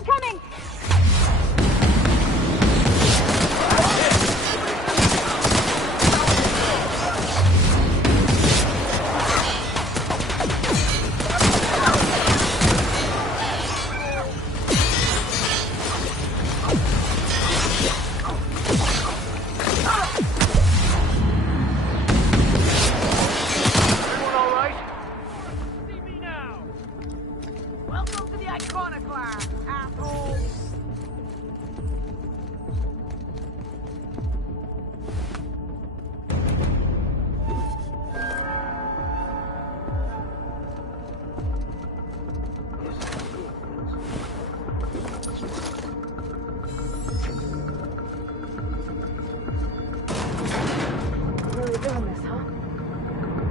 Incoming!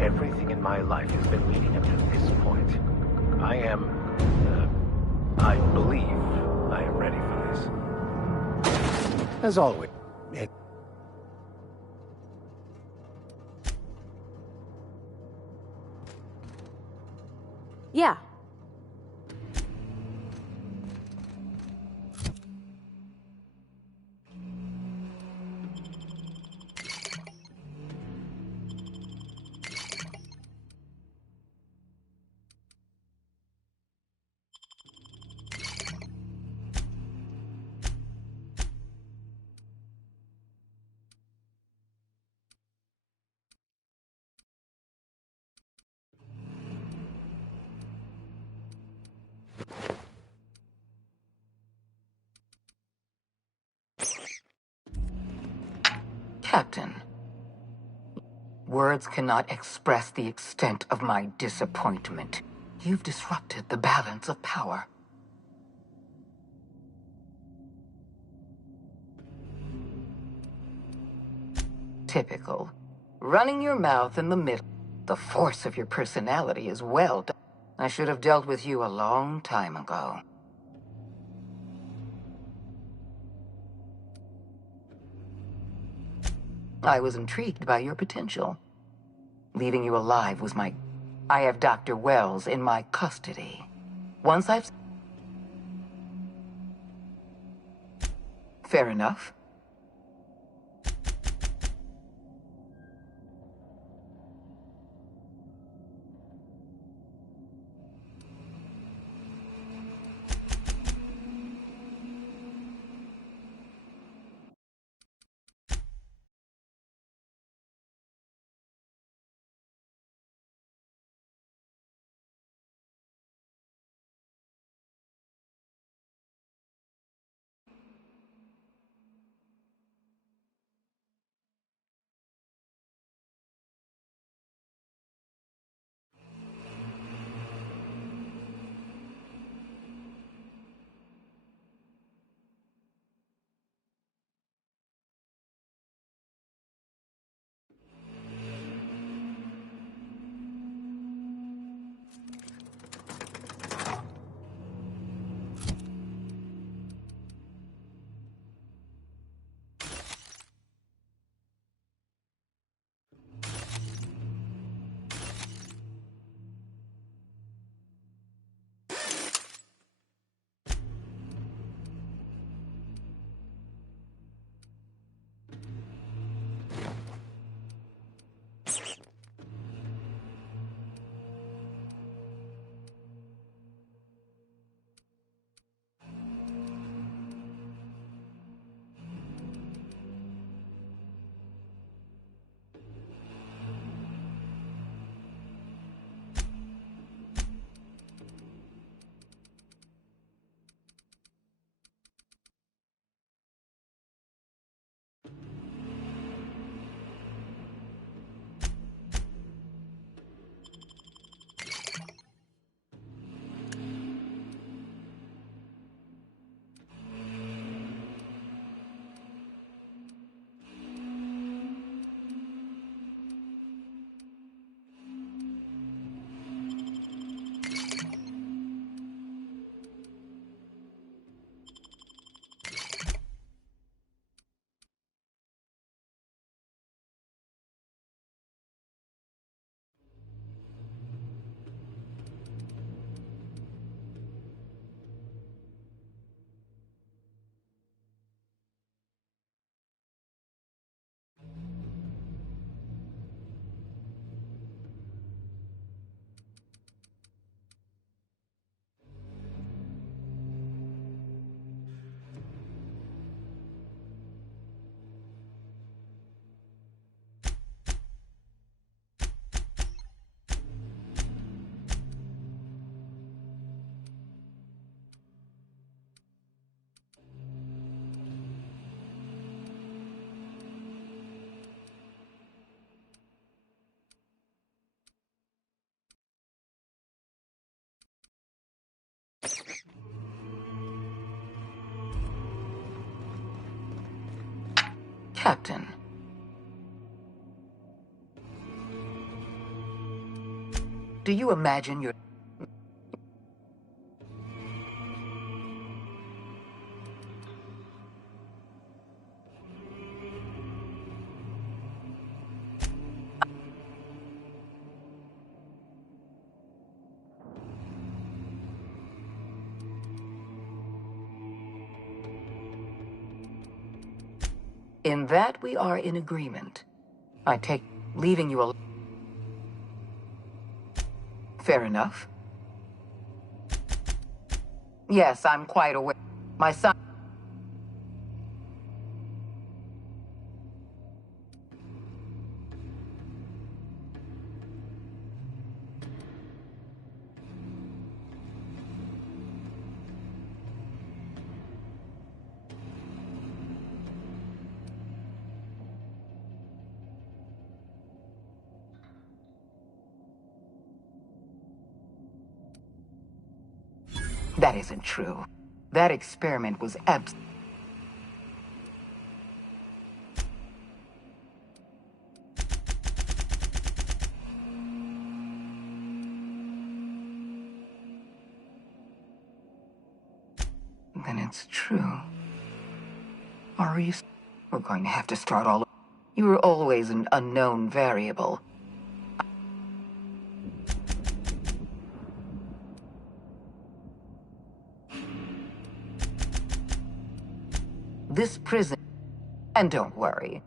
Everything in my life has been leading up to this point. I believe I am ready for this. As always, Yeah. Captain, words cannot express the extent of my disappointment. You've disrupted the balance of power. Typical. Running your mouth in the middle. The force of your personality is well done. I should have dealt with you a long time ago. I was intrigued by your potential. Leaving you alive was my... I have Dr. Wells in my custody. Once I've... Fair enough. Captain. Do you imagine you're... In that we are in agreement. I take leaving you alone. Fair enough. Yes, I'm quite aware. My son... That isn't true. That experiment was Then it's true. Are you... We're going to have to start all over. You were always an unknown variable. This prison... And don't worry.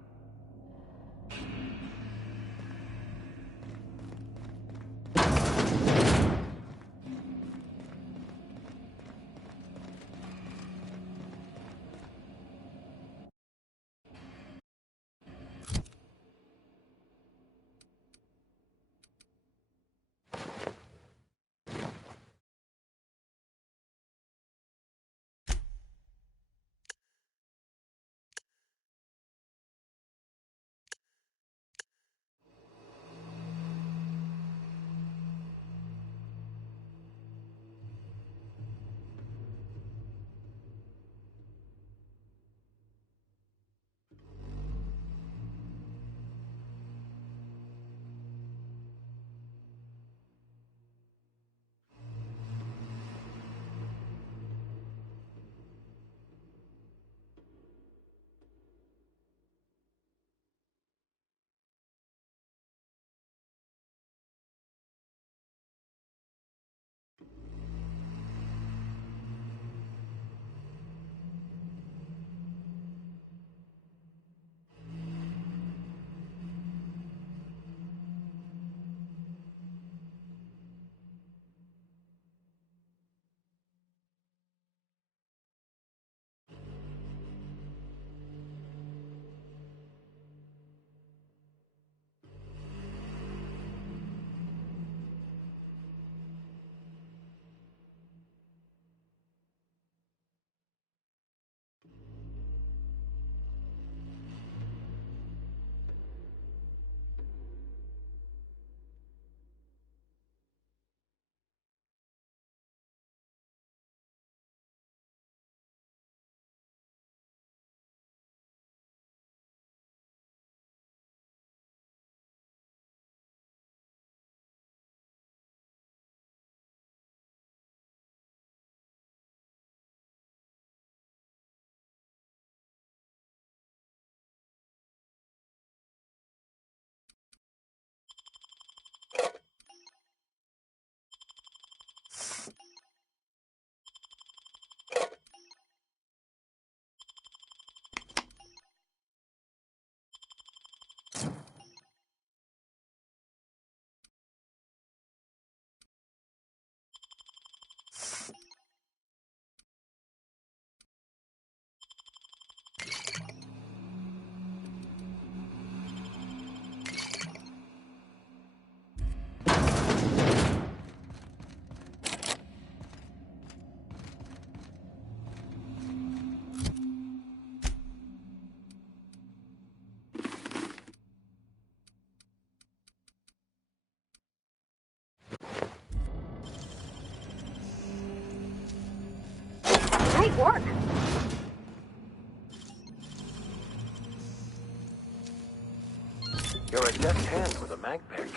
Great work. snag pick.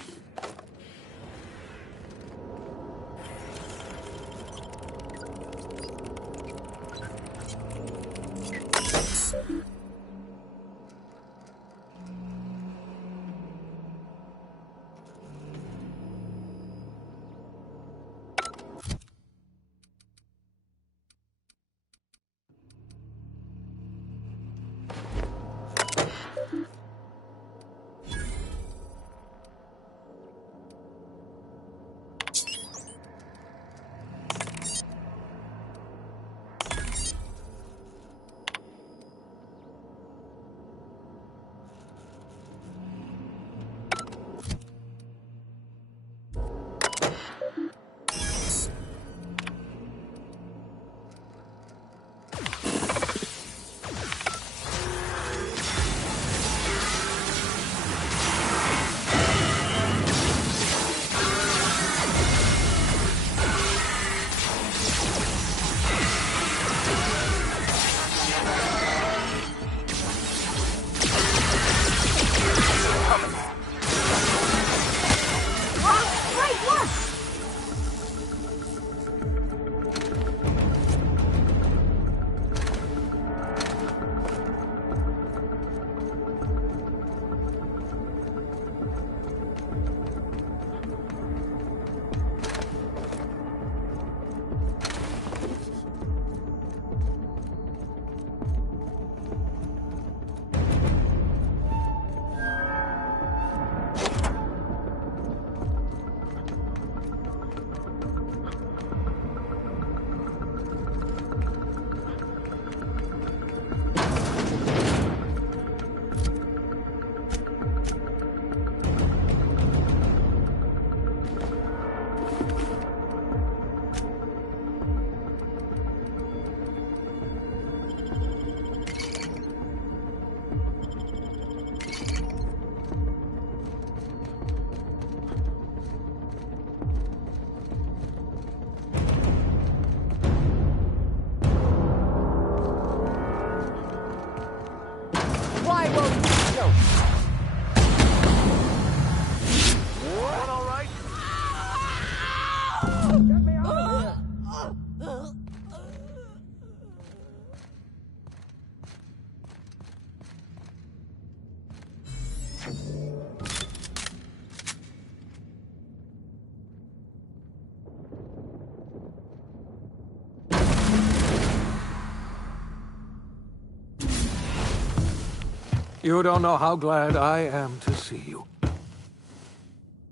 You don't know how glad I am to see you.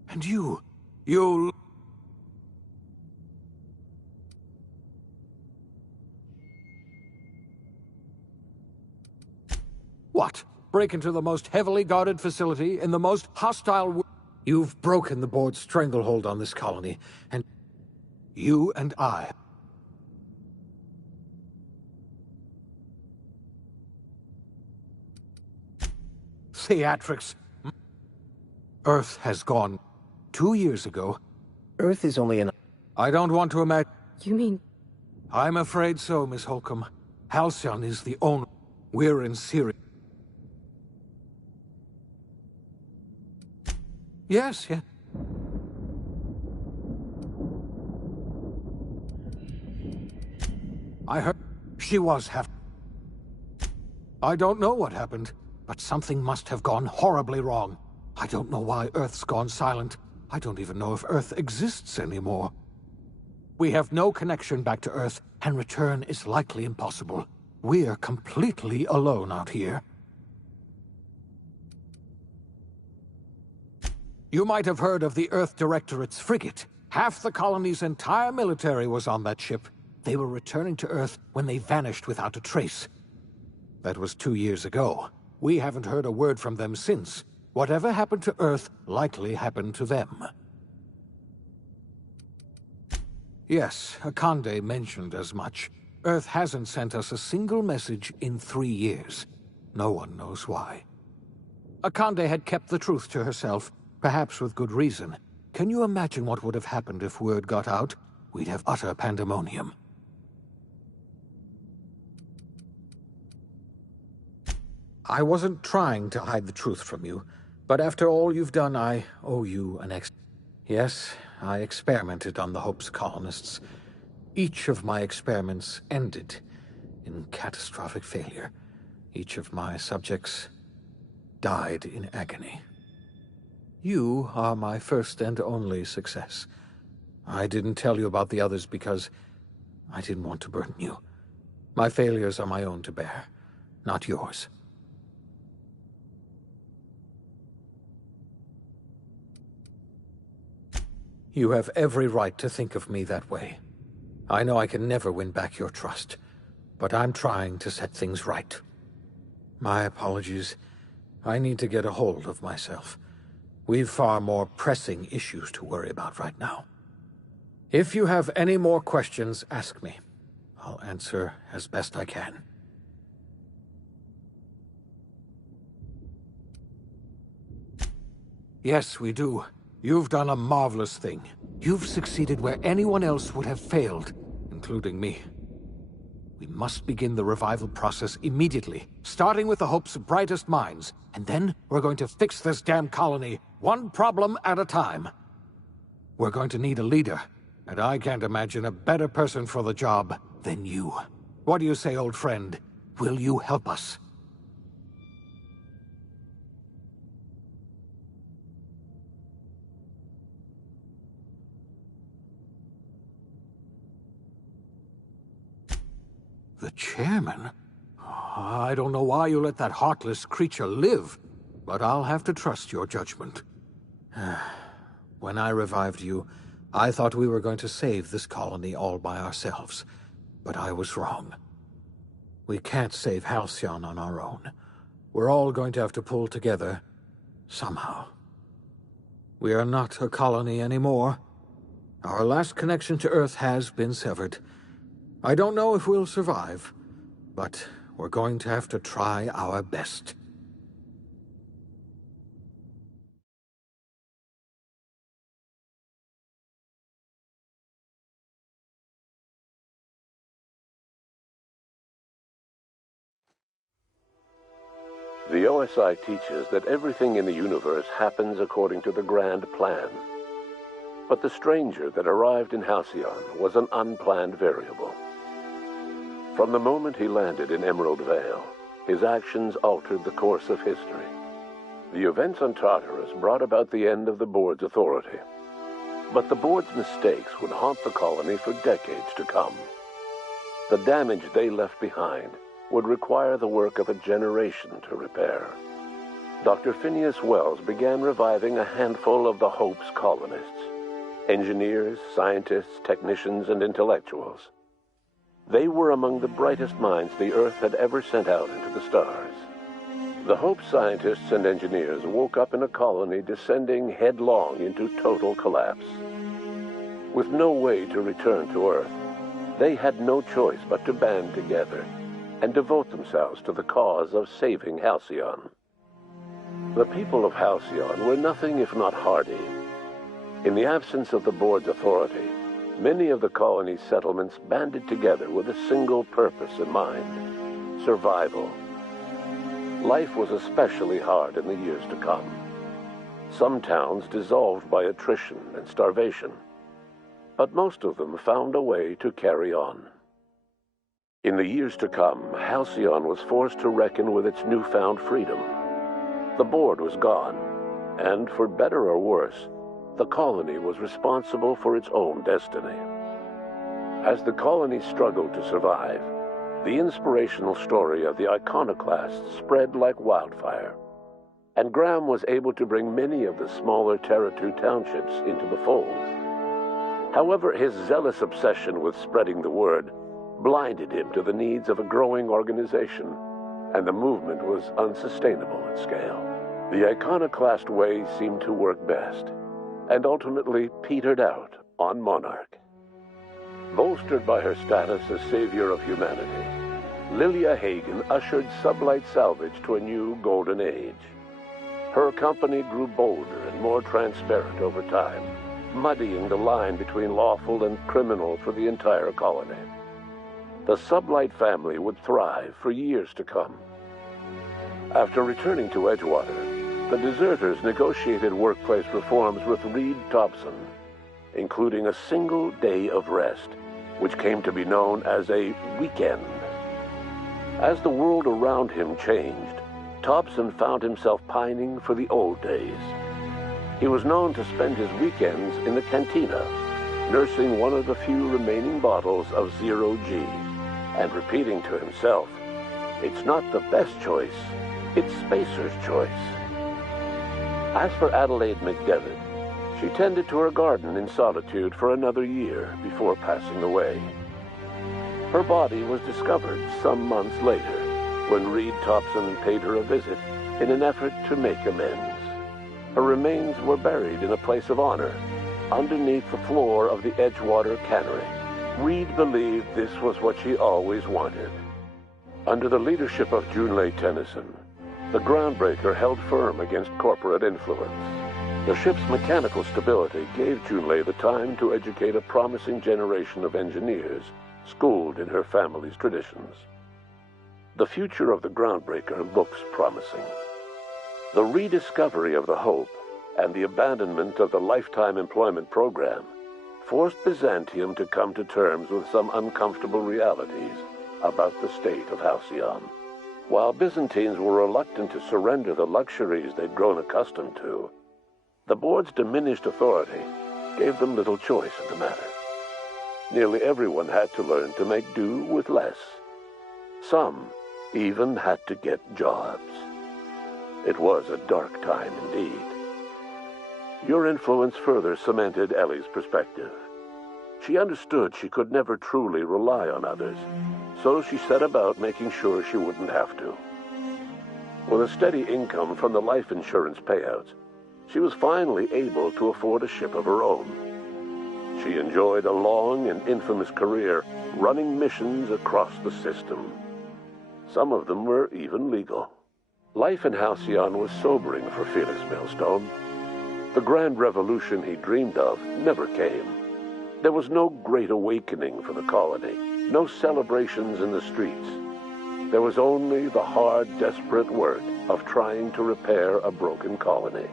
And you... What? Break into the most heavily guarded facility in the most hostile... You've broken the board's stranglehold on this colony, and... You and I... Theatrics. Earth has gone 2 years ago. Earth is only an... I don't want to imagine... You mean... I'm afraid so, Miss Holcomb. Halcyon is the only... We're in Syria. Yes, yes. I heard she was half... I don't know what happened, but something must have gone horribly wrong. I don't know why Earth's gone silent. I don't even know if Earth exists anymore. We have no connection back to Earth, and return is likely impossible. We're completely alone out here. You might have heard of the Earth Directorate's frigate. Half the colony's entire military was on that ship. They were returning to Earth when they vanished without a trace. That was 2 years ago. We haven't heard a word from them since. Whatever happened to Earth likely happened to them. Yes, Akande mentioned as much. Earth hasn't sent us a single message in 3 years. No one knows why. Akande had kept the truth to herself, perhaps with good reason. Can you imagine what would have happened if word got out? We'd have utter pandemonium. I wasn't trying to hide the truth from you. But after all you've done, I owe you an Yes, I experimented on the Hope's colonists. Each of my experiments ended in catastrophic failure. Each of my subjects died in agony. You are my first and only success. I didn't tell you about the others because I didn't want to burden you. My failures are my own to bear, not yours. You have every right to think of me that way. I know I can never win back your trust, but I'm trying to set things right. My apologies. I need to get a hold of myself. We've far more pressing issues to worry about right now. If you have any more questions, ask me. I'll answer as best I can. Yes, we do. You've done a marvelous thing. You've succeeded where anyone else would have failed, including me. We must begin the revival process immediately, starting with the Hope's brightest minds, and then we're going to fix this damn colony, one problem at a time. We're going to need a leader, and I can't imagine a better person for the job than you. What do you say, old friend? Will you help us? The chairman? I don't know why you let that heartless creature live, but I'll have to trust your judgment. When I revived you, I thought we were going to save this colony all by ourselves, but I was wrong. We can't save Halcyon on our own. We're all going to have to pull together, somehow. We are not a colony anymore. Our last connection to Earth has been severed. I don't know if we'll survive, but we're going to have to try our best. The OSI teaches that everything in the universe happens according to the grand plan. But the stranger that arrived in Halcyon was an unplanned variable. From the moment he landed in Emerald Vale, his actions altered the course of history. The events on Tartarus brought about the end of the board's authority. But the board's mistakes would haunt the colony for decades to come. The damage they left behind would require the work of a generation to repair. Dr. Phineas Wells began reviving a handful of the Hope's colonists. Engineers, scientists, technicians, and intellectuals. They were among the brightest minds the Earth had ever sent out into the stars. The Hope scientists and engineers woke up in a colony descending headlong into total collapse. With no way to return to Earth, they had no choice but to band together and devote themselves to the cause of saving Halcyon. The people of Halcyon were nothing if not hardy. In the absence of the board's authority, many of the colony's settlements banded together with a single purpose in mind: survival. Life was especially hard in the years to come. Some towns dissolved by attrition and starvation, but most of them found a way to carry on. In the years to come, Halcyon was forced to reckon with its newfound freedom. The board was gone, and for better or worse, the colony was responsible for its own destiny. As the colony struggled to survive, the inspirational story of the iconoclasts spread like wildfire, and Graham was able to bring many of the smaller Terra-2 townships into the fold. However, his zealous obsession with spreading the word blinded him to the needs of a growing organization, and the movement was unsustainable at scale. The iconoclast way seemed to work best, and ultimately petered out on Monarch. Bolstered by her status as savior of humanity, Lilia Hagen ushered Sublight Salvage to a new golden age. Her company grew bolder and more transparent over time, muddying the line between lawful and criminal for the entire colony. The Sublight family would thrive for years to come. After returning to Edgewater, the deserters negotiated workplace reforms with Reed Thompson, including a single day of rest, which came to be known as a weekend. As the world around him changed, Thompson found himself pining for the old days. He was known to spend his weekends in the cantina, nursing one of the few remaining bottles of Zero-G, and repeating to himself, "It's not the best choice, it's Spacer's choice." As for Adelaide McDevitt, she tended to her garden in solitude for another year before passing away. Her body was discovered some months later when Reed Thompson paid her a visit in an effort to make amends. Her remains were buried in a place of honor underneath the floor of the Edgewater Cannery. Reed believed this was what she always wanted. Under the leadership of Junlei Tennyson, the groundbreaker held firm against corporate influence. The ship's mechanical stability gave Junlei the time to educate a promising generation of engineers schooled in her family's traditions. The future of the groundbreaker looks promising. The rediscovery of the Hope and the abandonment of the lifetime employment program forced Byzantium to come to terms with some uncomfortable realities about the state of Halcyon. While Byzantines were reluctant to surrender the luxuries they'd grown accustomed to, the board's diminished authority gave them little choice in the matter. Nearly everyone had to learn to make do with less. Some even had to get jobs. It was a dark time indeed. Your influence further cemented Ellie's perspective. She understood she could never truly rely on others, so she set about making sure she wouldn't have to. With a steady income from the life insurance payouts, she was finally able to afford a ship of her own. She enjoyed a long and infamous career running missions across the system. Some of them were even legal. Life in Halcyon was sobering for Felix Millstone. The grand revolution he dreamed of never came. There was no great awakening for the colony, no celebrations in the streets. There was only the hard, desperate work of trying to repair a broken colony.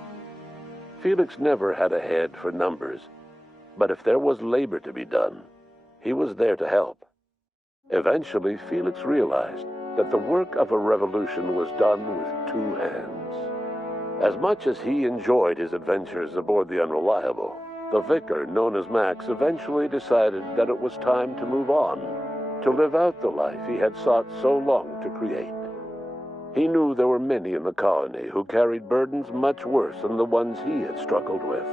Felix never had a head for numbers, but if there was labor to be done, he was there to help. Eventually, Felix realized that the work of a revolution was done with two hands. As much as he enjoyed his adventures aboard the Unreliable, the vicar, known as Max, eventually decided that it was time to move on, to live out the life he had sought so long to create. He knew there were many in the colony who carried burdens much worse than the ones he had struggled with,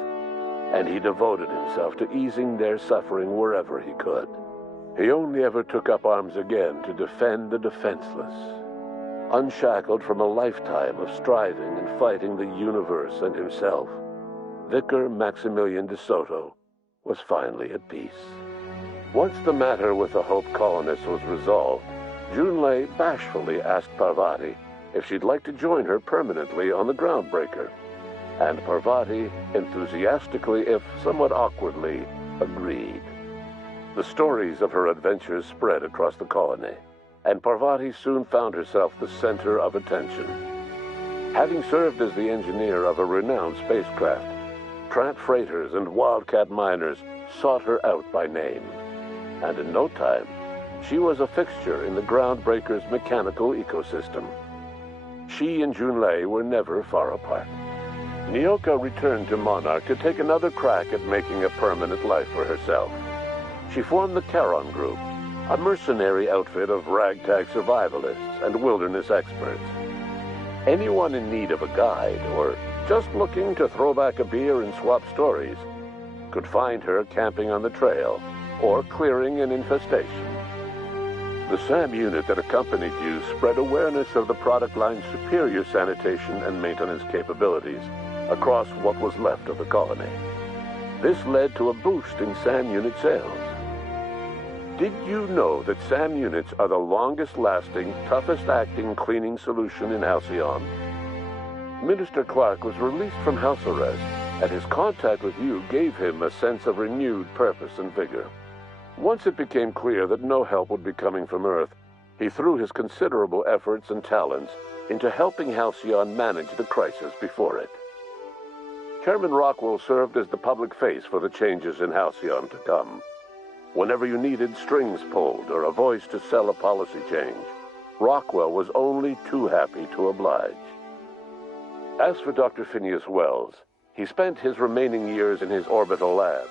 and he devoted himself to easing their suffering wherever he could. He only ever took up arms again to defend the defenseless. Unshackled from a lifetime of striving and fighting the universe and himself, Vicar Maximilian de Soto was finally at peace. Once the matter with the Hope colonists was resolved, Junlei bashfully asked Parvati if she'd like to join her permanently on the Groundbreaker, and Parvati enthusiastically, if somewhat awkwardly, agreed. The stories of her adventures spread across the colony, and Parvati soon found herself the center of attention. Having served as the engineer of a renowned spacecraft, tramp freighters and wildcat miners sought her out by name, and in no time, she was a fixture in the Groundbreaker's mechanical ecosystem. She and Junlei were never far apart. Nyoka returned to Monarch to take another crack at making a permanent life for herself. She formed the Charon Group, a mercenary outfit of ragtag survivalists and wilderness experts. Anyone in need of a guide or just looking to throw back a beer and swap stories could find her camping on the trail or clearing an infestation. The SAM unit that accompanied you spread awareness of the product line's superior sanitation and maintenance capabilities across what was left of the colony. This led to a boost in SAM unit sales. Did you know that SAM units are the longest-lasting, toughest-acting cleaning solution in Halcyon? Minister Clark was released from house arrest, and his contact with you gave him a sense of renewed purpose and vigor. Once it became clear that no help would be coming from Earth, He threw his considerable efforts and talents into helping Halcyon manage the crisis before it. Chairman Rockwell served as the public face for the changes in Halcyon to come. Whenever you needed strings pulled or a voice to sell a policy change, Rockwell was only too happy to oblige. As for Dr. Phineas Wells, he spent his remaining years in his orbital lab.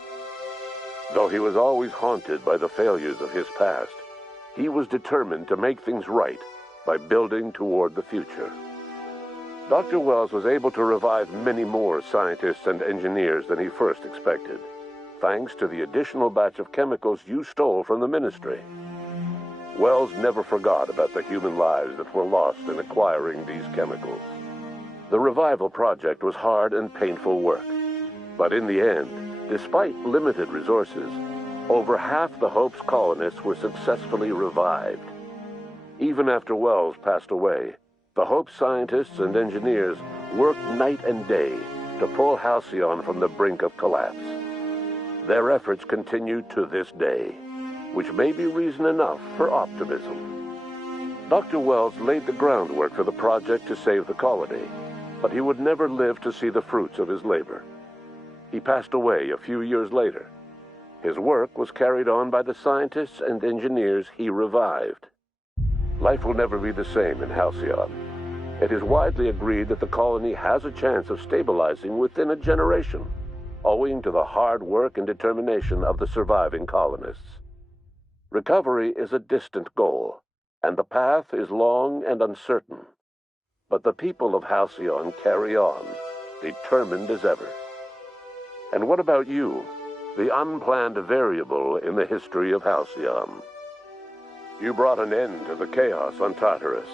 Though he was always haunted by the failures of his past, he was determined to make things right by building toward the future. Dr. Wells was able to revive many more scientists and engineers than he first expected, thanks to the additional batch of chemicals you stole from the ministry. Wells never forgot about the human lives that were lost in acquiring these chemicals. The revival project was hard and painful work, but in the end, despite limited resources, over half the Hope's colonists were successfully revived. Even after Wells passed away, the Hope scientists and engineers worked night and day to pull Halcyon from the brink of collapse. Their efforts continue to this day, which may be reason enough for optimism. Dr. Wells laid the groundwork for the project to save the colony, but he would never live to see the fruits of his labor. He passed away a few years later. His work was carried on by the scientists and engineers he revived. Life will never be the same in Halcyon. It is widely agreed that the colony has a chance of stabilizing within a generation, owing to the hard work and determination of the surviving colonists. Recovery is a distant goal, and the path is long and uncertain. But the people of Halcyon carry on, determined as ever. And what about you, the unplanned variable in the history of Halcyon? You brought an end to the chaos on Tartarus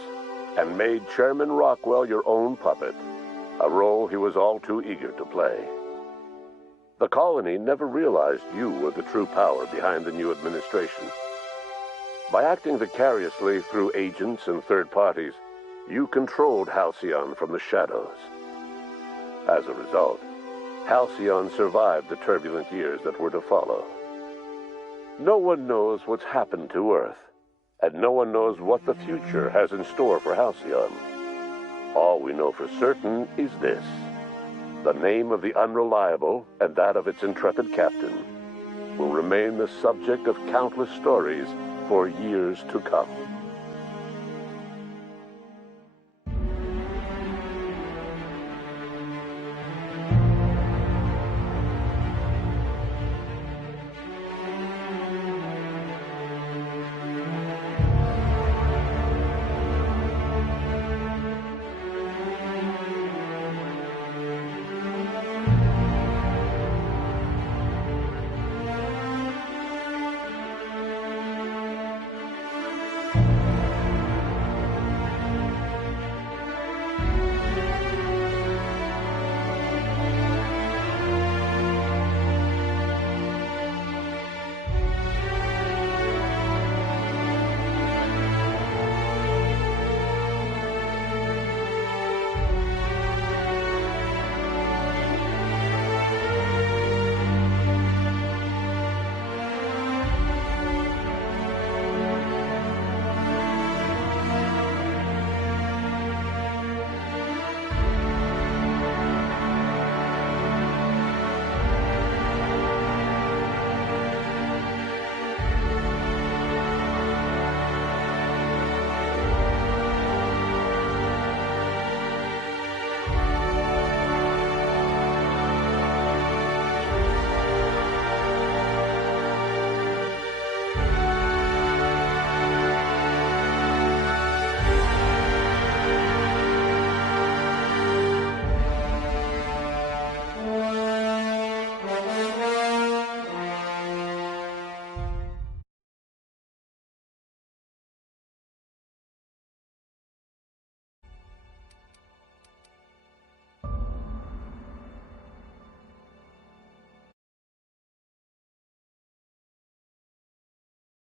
and made Chairman Rockwell your own puppet, a role he was all too eager to play. The colony never realized you were the true power behind the new administration. By acting vicariously through agents and third parties, you controlled Halcyon from the shadows. As a result, Halcyon survived the turbulent years that were to follow. No one knows what's happened to Earth, and no one knows what the future has in store for Halcyon. All we know for certain is this: the name of the Unreliable and that of its intrepid captain will remain the subject of countless stories for years to come.